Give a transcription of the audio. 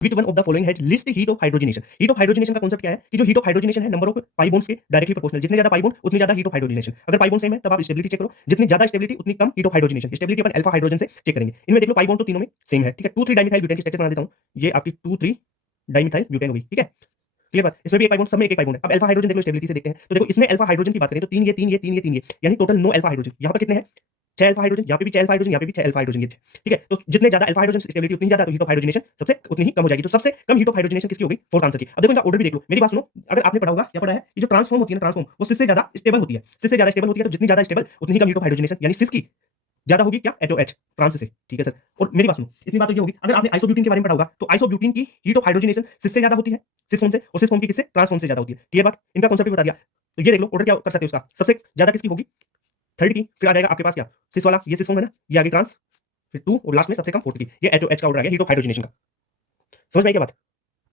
Which one of the following has least heat of hydrogenation? Heat of hydrogenation का concept क्या है कि जो heat of hydrogenation है नंबर ऑफ पाई बॉन्ड्स के डायरेक्टली प्रोपोर्शनल, जितने ज्यादा पाई बॉन्ड उतनी ज्यादा heat of hydrogenation। अगर पाई बॉन्ड सेम है तब आप स्टेबिलिटी चेक करो, जितनी ज्यादा स्टेबिलिटी उतनी कम heat of hydrogenation। Stability upon alpha hydrogen से चेक करेंगे। इनमें देख लो पाई बॉन्ड तो तीनों में सेम है, ठीक है। 2,3 डाइमिथाइल ब्यूटेन की स्ट्रक्चर बना देता हूं, ये आपकी 2,3 डाइमिथाइल ब्यूटेन हो गई, ठीक है। क्लियर बात। इसमें भी एक पाई बॉन्ड, सब में एक एक पाई बॉन्ड है। अब अल्फा हाइड्रोजन देख लो, स्टेबिलिटी से देखते हैं तो देखो इसमें अल्फा हाइड्रोजन की बात करें तो 3 ये 3 ये 3 ये 3 ये, यानी टोटल 9 अल्फा हाइड्रोजन। यहां पर कितने हैं? 6 अल्फा हाइड्रोजन, यहां पे भी 6 अल्फा हाइड्रोजन, यहां पे भी 6 अल्फा हाइड्रोजन, ये ठीक है। तो जितने ज्यादा अल्फा हाइड्रोजन स्टेबिलिटी उतनी ज्यादा, तो हीट ऑफ हाइड्रोजनेशन सबसे उतनी ही कम हो जाएगी। तो सबसे कम हीट ऑफ हाइड्रोजनेशन किसकी होगी? फोर्थ आंसर की। अब देखो इनका ऑर्डर भी देख लो, मेरी बात सुनो। अगर आपने पढ़ा होगा, क्या पढ़ा है कि जो ट्रांसफॉर्म होती है ना, ट्रांसफॉर्म वो सिस से ज्यादा स्टेबल होती है। सिस से ज्यादा स्टेबल होती है, तो जितनी ज्यादा स्टेबल उतनी ही कम हीट ऑफ हाइड्रोजनेशन, यानी सिस की ज्यादा होगी क्या? एच ट्रांस से, ठीक है सर। और मेरी बात सुनो, इतनी बात तो ये होगी, अगर आपने आइसोब्यूटीन के बारे में पढ़ा होगा तो आइसोब्यूटीन की हीट ऑफ हाइड्रोजनेशन सिस से ज्यादा होती है, सिस फॉर्म से, और सिस फॉर्म की किससे? ट्रांसफॉर्म से ज्यादा होती है। क्लियर बात। इनका कॉन्सेप्ट भी बता दिया। तो ये देख लो ऑर्डर क्या कर सकते हो उसका, सबसे ज्यादा किसकी होगी? थर्ड की। फिर आ जाएगा आपके पास क्या? सिस वाला, ये सिस फॉर्म है ना, ये आगे ट्रांस, फिर 2, और लास्ट में सबसे कम फोर्थ की। ये एच का ऑर्डर आ गया हीट ऑफ हाइड्रोजनेशन का। समझ में आई क्या बात?